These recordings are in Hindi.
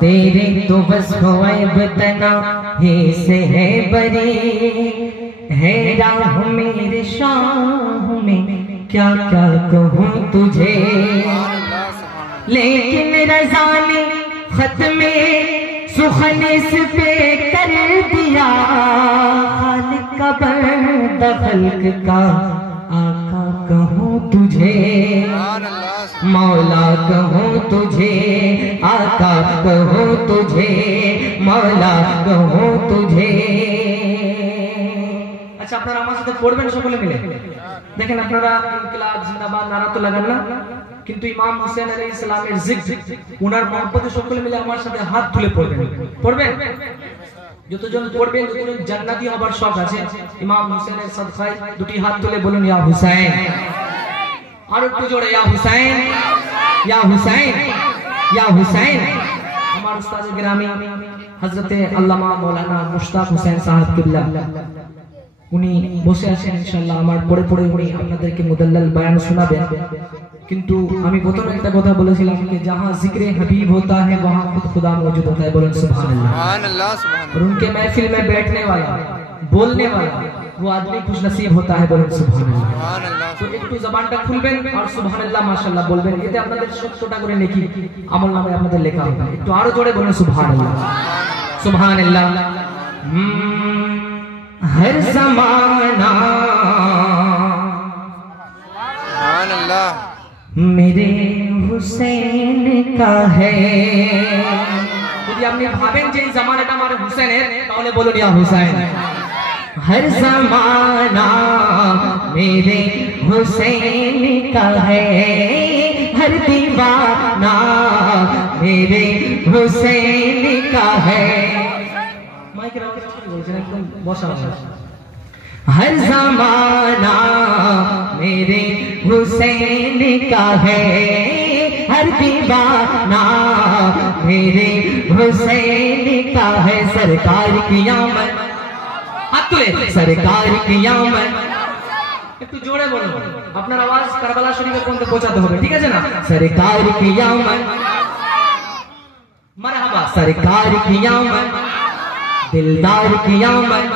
तेरे तो बस ग़ैब तना ही से है बरी, है राह मेरे शाह में क्या क्या कहूँ तुझे। लेकिन रज़ा ने खत में सुखन इस पे कर दिया, खालिक का बंदा खल्क का आका कहूँ तुझे, मौला कहूँ तुझे, आका कहूँ तुझे, मौला कहूँ तुझे। अच्छा আপনারা আমার সাথে পড়বেন সকলে মিলে। দেখেন আপনারা ইনকিলাব জিন্দাবাদ নারা তো লাগান না, কিন্তু ইমাম হুসেন আলাইহিস সালামের জিক্র ওনার মহব্বতে সকলে মিলে আমার সাথে হাত তুলে পড়বেন। পড়বেন যতজন পড়বেন ততজন জান্নাতি হবার শখ আছে। ইমাম হুসেনের সাদকায় দুটি হাত তুলে বলুন ইয়া হুসাইন, আর একটু জোরে ইয়া হুসাইন, ইয়া হুসাইন, ইয়া হুসাইন। আমার উস্তাদ গ্রামী হযরতে আল্লামা মাওলানা মুশতাক হোসেন সাহেব কিবলা উনি বসে আছেন, ইনশাআল্লাহ আমার পড়ে পড়ে উনি আপনাদেরকে মুদাল্লাল বয়ান শোনাবেন। কিন্তু আমি প্রথমে একটা কথা বলেছিলাম कि जहां जिक्र हबीब होता है वहां खुद खुदा मौजूद होता है। बोलें सुभान अल्लाह, सुभान अल्लाह, सुभान अल्लाह। और उनके महफिल में बैठने वाला, बोलने वाला वो आदमी खुश नसीब होता है। बोलें सुभान अल्लाह, सुभान अल्लाह। तो একটু জবানটা খুলবেন আর সুবহান আল্লাহ মাশাআল্লাহ বলবেন, এতে আপনাদের 70টা করে নেকি আমলনামায় আপনাদের লেখা হবে। একটু আরো জোরে বলেন সুবহান আল্লাহ, সুবহান আল্লাহ। हर ज़माना सुभान अल्लाह मेरे हुसैन का है। যদি আপনি ভাবেন যে এই জামানাটা আমার হুসেনের, তাহলে বলুন ইয়া হুসাইন। हर ज़माना मेरे हुसैन का है, हर दीवाना मेरे हुसैन का है। हर ज़माना मेरे हुसैन का है, हर दीवाना मेरे हुसैन का है। सरकार की आमद, हाथ तुले, सरकार की आमद। একটু জোরে বলুন, আপনার আওয়াজ কারবালা শরীফে পর্যন্ত পৌঁছাতে হবে, ঠিক আছে না? सरकार की आमद, मरहबा। सरकार की आमद, दिलदार की आमद,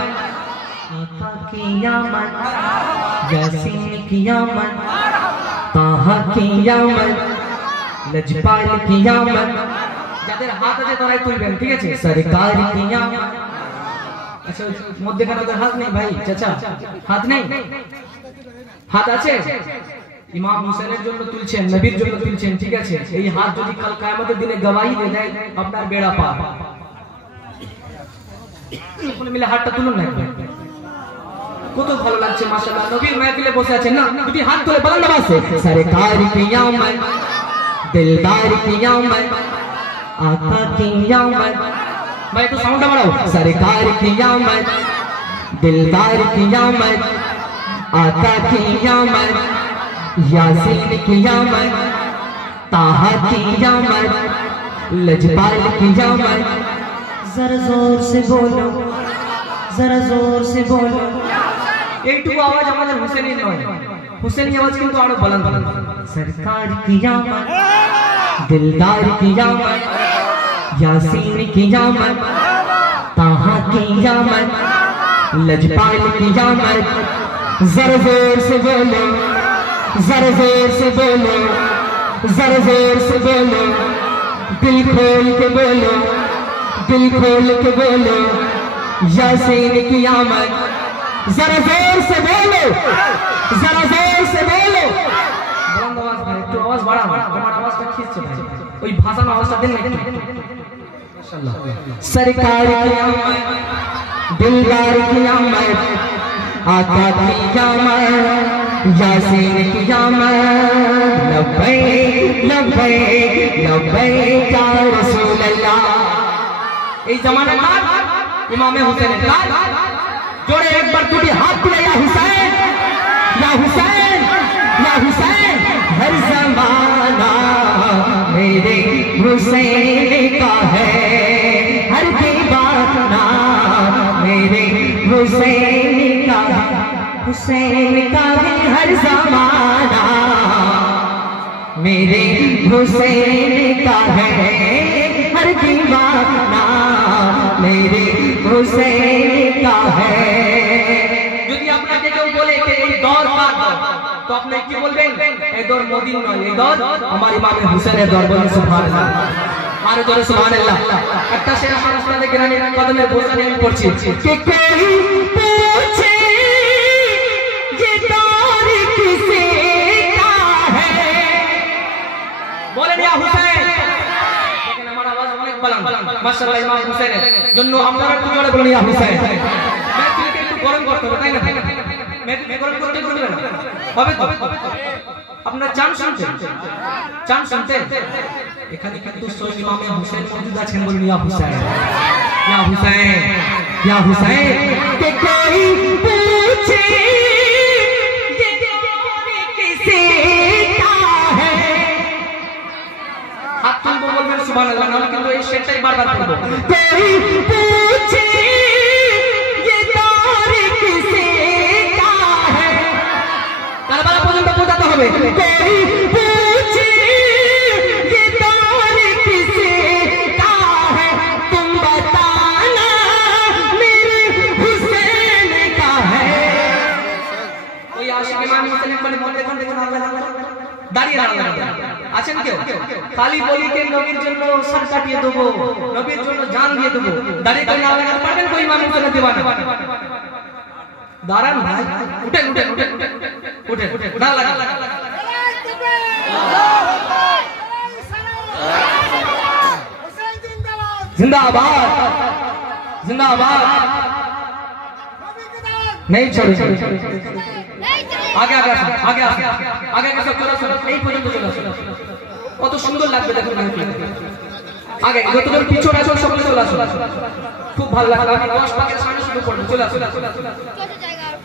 आका की आमद, यासीन की आमद, ताहा की आमद, लजपाल की आमद। যাদের হাত আছে তারাই তুলবেন, ঠিক আছে? সরকার की आमद। আচ্ছা মধ্যখানে তো হাত নেই ভাই, চাচা হাত নেই, হাত আছে? ইমাম হুসেনের জন্য তুলছেন, নবীর জন্য তুলছেন, ঠিক আছে? এই হাত যদি কাল কিয়ামতের দিনে গवाही দিয়ে দেয় আপনার বেড়া পার। সকলে মিলে হাতটা তুলুন না, কত ভালো লাগছে মাশাআল্লাহ। নবীর মাহফিলে বসে আছেন না, দুটি হাত তুলে বলেন আওয়াজে সরকার की आमद, दिलदार की आमद, आका की आमद। भाई तो साउंड बढ़ाओ। सरकार की आमद, दिलदार की आमद, आका की आमद, यासीन की आमद, ताहा की आमद, लजपाल की आमद। जरा जोर से बोलो, जरा जोर से बोलो। একটুকু আওয়াজ আমাদের হুসেনের নয়, হুসেনি আওয়াজ কিন্তু আরো বুলন্দ। सरकार की आमद, दिलदार की आमद, यासीन की आमद, ताहा की आमद, लजपाल की आमद। जरा जोर से बोलो, जरा जोर से बोलो, जरा जोर से बोलो, दिल खोल के बोलो, दिल खोल के बोलो, यासीन की आमद। जरा जोर से बोलो, जरा जोर से बोलो। बुलंद आवाज भाई, একটু আওয়াজ বাড়ান, আমার আওয়াজটা খিঁচছে ভাই, ওই ভাষানো আওয়াজটা দেন না একটু মাশাআল্লাহ। सरकार की आमद, दिलदार की आमद, आका की आमद, यासीन की आमद। लब्बैक लब्बैक लब्बैक या रसूल अल्लाह। এই জামানার কাজ ইমামে হুসেনের কাজ। जोड़े एक बार टूटी हाथ तुले या हुसैन, या हुसैन, या हुसैन। हर ज़माना मेरे हुसैन का है, हर दीवाना मेरे हुसैन का है, हुसैन का है हर ज़माना मेरे हुसैन का है, हर दीवाना मेरे हुसैन का है। যদি আপনাকে কেউ বলে যে এই দর কার দর, তো আপনি কি বলবেন? এই দর মোদির নয়, এই দর আমার ইমাম হুসেনের দর। বলেন সুবহানাল্লাহ, আরো জোরে সুবহানাল্লাহ। একটা শের আমার উস্তাদ গ্রামের কদমে বোঝানি আমি পড়ছি কে কোই पूछे ये दौर किसे का है। बोलें या हुसैन। लेकिन हमारा आवाज अनेक बुलंद माशाअल्लाह इमाम हुसैনের জন্য আপনারা একটু জোরে বলুন ইয়া হুসैन। মেহফিলকে একটু গরম করতে হবে, তাই না? মেহফিল গরম করতে হবে না, হবে তো? আপনারা চান শুনছেন, চান শুনতেন? এখানে কিন্তু সৈয়দ ইমাম হুসैन মওজুদ আছেন। বলুন ইয়া হুসैन, या हुसैन, या हुसैन के कोई पूछे ये दौर किसे का है। हाथ तुलबो बोलবেন সুবহানাল্লাহ, নাহলে কিন্তু এই শেরটাই বারবার পড়ব। कोई पूछे ये दौर किसे का है, কারবালা পর্যন্ত পৌঁছাতে হবে। कोई पूछे ये दौर किसे का है, तुम बताना मेरे हुसैन का है। ওই আশিক ইমাম হুসেন মানে মনে কোন দেখুন আল্লাহ দাঁড়িয়ে দাঁড়িয়ে আছেন কেউ? খালি বলি কে নবীর জন্য সর কাটিয়ে দেব, নবীর জন্য জান দিয়ে দেব, দাঁড়িয়ে করে আল্লাহ পারবেন? কোই ইমাম হুসেনের দিওয়ানা দাঁড়ান ভাই, উঠেন উঠেন উঠেন উঠেন উঠেন না লাগা जिंदाबाद जिंदाबाद। नहीं छोड़े आगे आगे आगे आगे आगे आगे सब चला चला এই পর্যন্ত চলে আসো। কত সুন্দর লাগবে দেখুন আগে যতজন পিছনে আছো সব চলে আসো, খুব ভালো লাগবে। আমি 10 পাকের সামনে শুরু করব। চলে আসো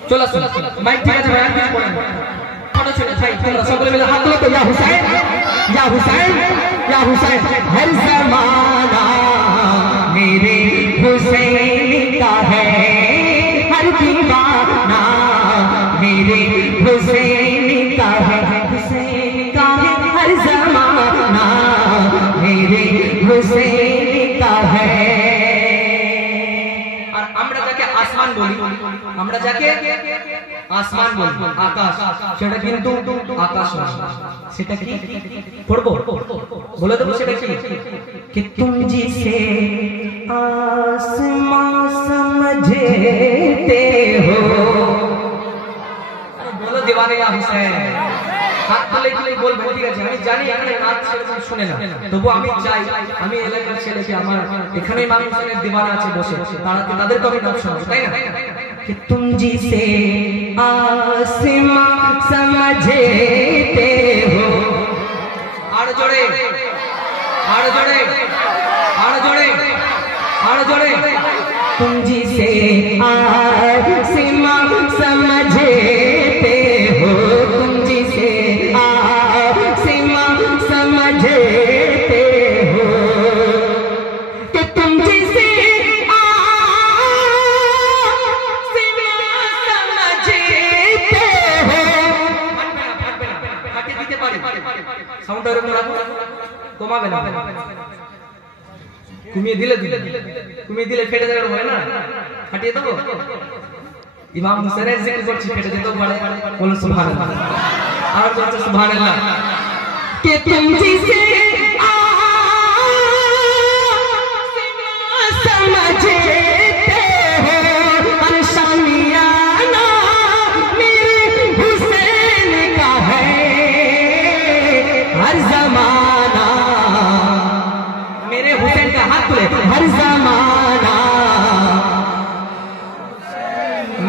চলে আসো মাইক ঠিক আছে ভাই, আর কিছু বলেন ফটো চলে ভাই, তোমরা সকলে মিলে হাত তুলো তো ইয়া হুসैन, या हुसैन, या हुसैन। हर जमाना मेरे हुसैन का है, हर दीवाना मेरे हुसैन का है, हुसैन का है हर जमाना मेरे हुसैन का है। और আমরা যাকে আসমান বলি, আমরা যাকে আসমান বলি, আকাশ, সেটা কিন্তু আকাশ না, সেটা কি পড়বো বলে দেবো সেটা কি? कि तुम जिसे आसमां समझते हो। अरे बोलो दीवाने या हुसैन, হাত তুলে তুলে বলবেন, ঠিক আছে? আমি জানি এখানে নাচ সেরকম শুনে না, তবু আমি চাই আমি এলাকার ছেলেকে আমার এখানে ইমাম হুসেনের দিওয়ানা আছে বসে, তাদেরকে আমি নাচ শোনাবো, তাই না? कि तुम जिसे आसमां समझते हो। আর জোরে আর জোরে আর জোরে আর জোরে। तुम जिसे आसमां समझते हो, तुम जिसे आसमां समझते हो, कि तुम जिसे সাউন্ডের উপর কমাবে না, কমিয়ে দিলে ফেটে যাবে, হয় না? ফাটিয়ে দেবো। ইমাম হুসেনের জিকির করছি, ফেটে যেতেও পারে। বলুন সুবহানাল্লাহ, আর বলতে সুবহানাল্লাহ। কে তুম জিসে समझते हो, हर शामियाना मेरे हुसैन का है, हर जमाना मेरे हुसैन का हाथ तुले, हर जमाना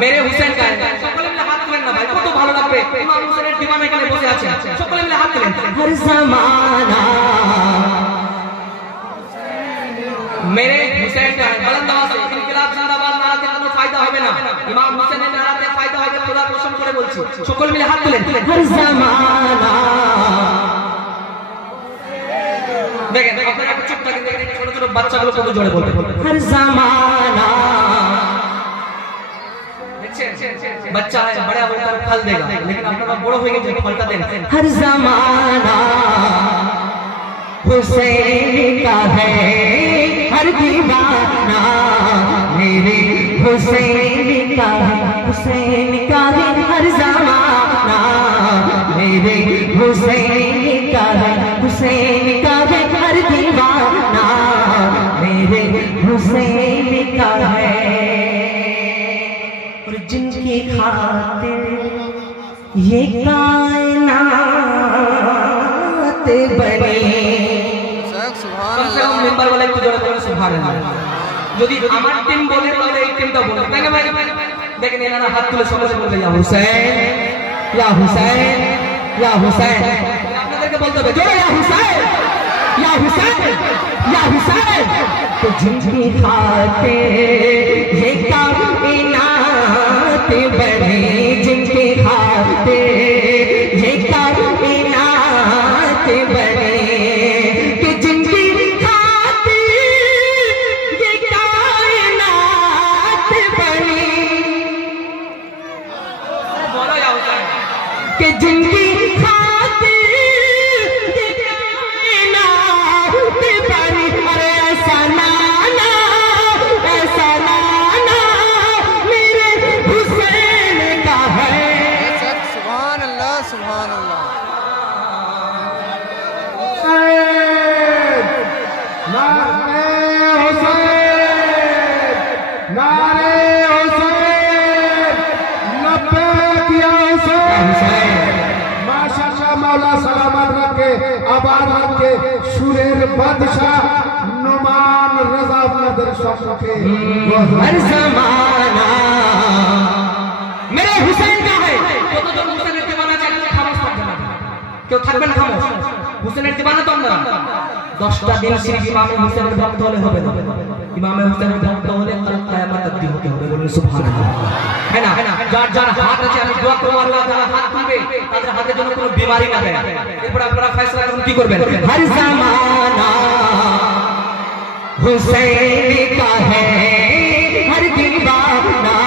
मेरे हुसैन का है। সকলে মিলে হাত তুলেন না ভাই, কত ভালো লাগবে। ইমাম হুসেনের দিওয়ানা এখানে বসে আছে, সকলে মিলে হাত তুলেন। हर जमाना मेरे हुसैन का है। बुलंद आवाज से इनकलाब जिंदाबाद नाराতে কোনো फायदा হবে না, ইমাম হুসেনের নারাতে फायदा হবে। খোদা কসম করে বলছি, সকলে মিলে হাত তুলেন। हर जमाना দেখেন আপনারা একটু চুপ থাকেন, দেখেন ছোট ছোট বাচ্চাগুলো কত জোরে বলবে। हर जमाना দেখছেন, बच्चा है बड़ा होकर फल देगा, लेकिन আপনারা বড় হয়ে গেছে ফলটা দেন। हर जमाना हुसैन का है, हर दीवाना मेरे हुसैन का है, हुसैन का है हर ज़माना, मेरे हुसैन का है, हुसैन का है हर दीवाना, मेरे हुसैन का है। और जिनकी खातिर ये कायनात बनी, मेंबर वाला একটু জোরে বলো সুবহানাল্লাহ। যদি আমার টিম বলে তাহলে এই টিমটা বলবে, তাই না ভাই? দেখেন এনারা হাত তুলে সবাই বলবে ইয়া হুসাইন, ইয়া হুসাইন, ইয়া হুসাইন। আপনাদেরকে বলতে হবে জোরে ইয়া হুসাইন, ইয়া হুসাইন, ইয়া হুসাইন। তো जिनकी खातिर ये कायनात बनी, जिनकी खातिर ये कायनात बनी, कि जिनकी खातिर ये कायनात बनी। अरे ऐसा नाना मेरे हुसैन का है। सुभान अल्लाह, सुभान अल्लाह। सलामत रखे, आबाद रखे, सुरेर बादशाह नुमान रजा नदर के हर ज़माना मेरे हुसैन का है। কত জন হুসেনের দিওয়ানা চাইলে খামোশ থাকবেন না, কেউ থাকবেন খামোশ। হুসেনের দিওয়ানা তো আমরা 10টা দিন সিরিজ ইমামে হুসেনের ভক্ত হলে হবে না, ইমামে হুসেনের ভক্ত হলে কাল কিয়ামত অবধি হতে হবে। বলুন সুবহানাল্লাহ। है ना? যার যার হাত আছে আমি দোয়া করব আল্লাহ তাআলা হাত তুলবে তাদের হাতে যেন কোনো বিমারি না দেয়। এরপর আপনারা ফয়সালা করুন কি করবেন। हर ज़माना हुसैन का है, हर दीवाना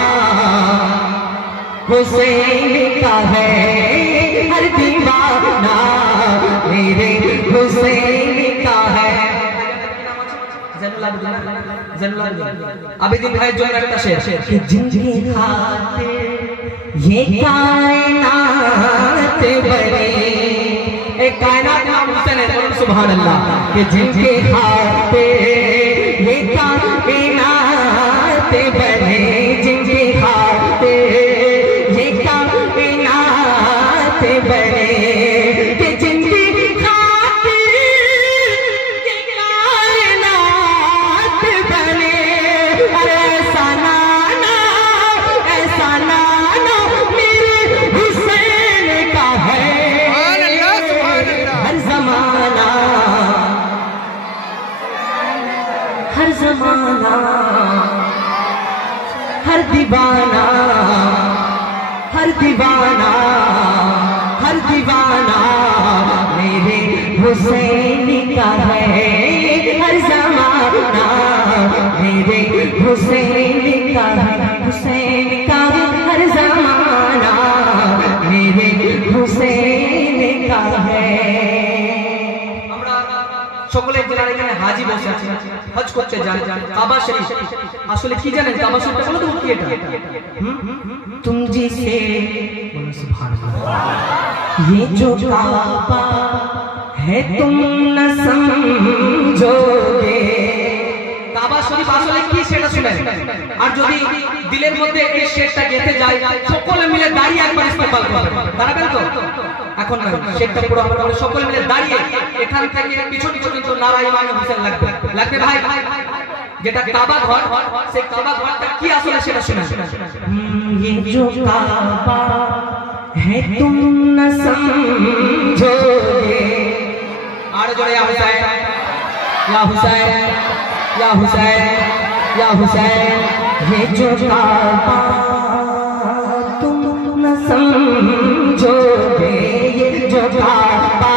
हुसैन का है, हर दीवाना मेरे हुसैन का है। आबिदीन भाई जो একটা শের कि जिनकी खातिर ये कायनात बनी, एक कायनात नाम हुसैन है। बोलो सुभान अल्लाह। कि जिनके खातिर ये कायनात बनी, जिनके खातिर ये कायनात बनी, कि जिनकी खातिर ये कायनात बनी। अरे ऐसा नाना मेरे हुसैन का है। सुभान अल्लाह, सुभान अल्लाह। हर ज़माना हर ज़माना हर दीवाना, हर दीवाना, हर दीवाना मेरे हुसैन का है। हर ज़माना मेरे हुसैन का है, हुसैन का है हर ज़माना मेरे हुसैन का है। সকলে জেলার এখানে হাজী বসে আছে, হজ করতে যান কাবা শরীফ। আসলে কি জানেন কাবা শরীফটা বলো তো কি এটা? तुम जिसे बोलो सुभान अल्लाह। ये जो काबा है तुम न समझोगे। কাবা শরীফ আসলে কি সেটা শুনেন। আর যদি দিলের মধ্যে এই শেরটা গেঁথে যায় সকলে মিলে দাঁড়িয়ে একবার ইস্তেকবাল করবেন। দাঁড়াবেন তো? এখন না, শেরটা পুরো আমরা সকলে মিলে দাঁড়িয়ে এখান থেকে পিছু পিছু কিন্তু নারা ইমামে হোসেন লাগবে, লাগবে ভাই। যেটা কাবা ঘর, সেই কাবা ঘরটা কি আসলে সেটা শুনেন। ये जो काबा है तुम न समझोगे। আর জোরে ইয়া হুসাইন, ইয়া হুসাইন, या हुसैन, या हुसैन। ये जो काबा तुम न समझोगे, ये जो काबा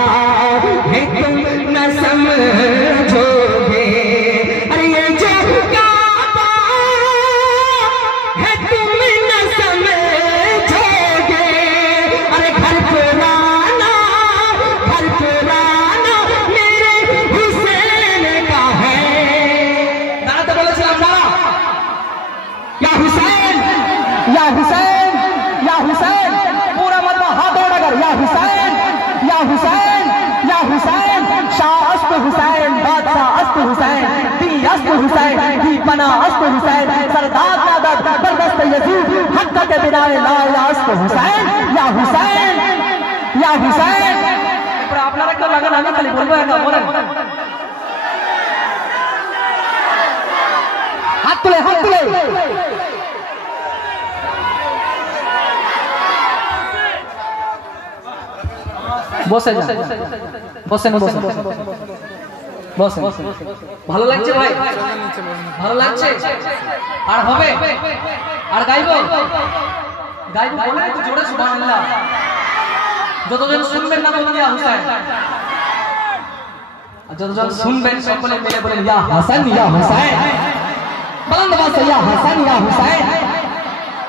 है तुम न समझोगे। अरे ये जो काबा है तुम न समझोगे। अरे घर पुराना मेरे हुसैन का है। या हुसैन, या हुसैन, पूरा मजमा हाथ उठाकर या हुसैन, या हुसैन, या हुसैन, शाह अस्त हुसैन, बादशाह अस्त हुसैन, दी अस्त हुसैन, दी पना अस्त हुसैन, सरदार नादब बरदस्त यजीद, हक के बिनाए ला या अस्त हुसैन, या हुसैन, या हुसैन। আপনারা কেউ লাগান, আমি খালি বলবো একা, বলেন হাত তুলে, হাত তুলে। বসেন, বসেন, বসেন, বসেন। ভালো লাগছে ভাই? ভালো লাগছে? আর হবে? আর গাইবো? গাইবো বলে একটু জোরে সুবহানাল্লাহ। যতজন শুনবেন না বলুন ইয়া হুসাইন, আর যতজন শুনবেন সকলে মিলে বলেন ইয়া হাসান, ইয়া হুসাইন। বুলন্দ আওয়াজ से ইয়া হাসান, ইয়া হুসাইন।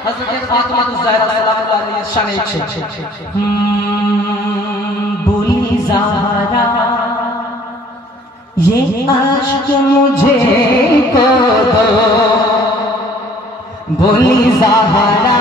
হযরত ফাতিমা ज़हरा सलामुल्लाह अलैहा शान एक बोली ज़ारा ये आशिक मुझे को दो, बोली ज़हरा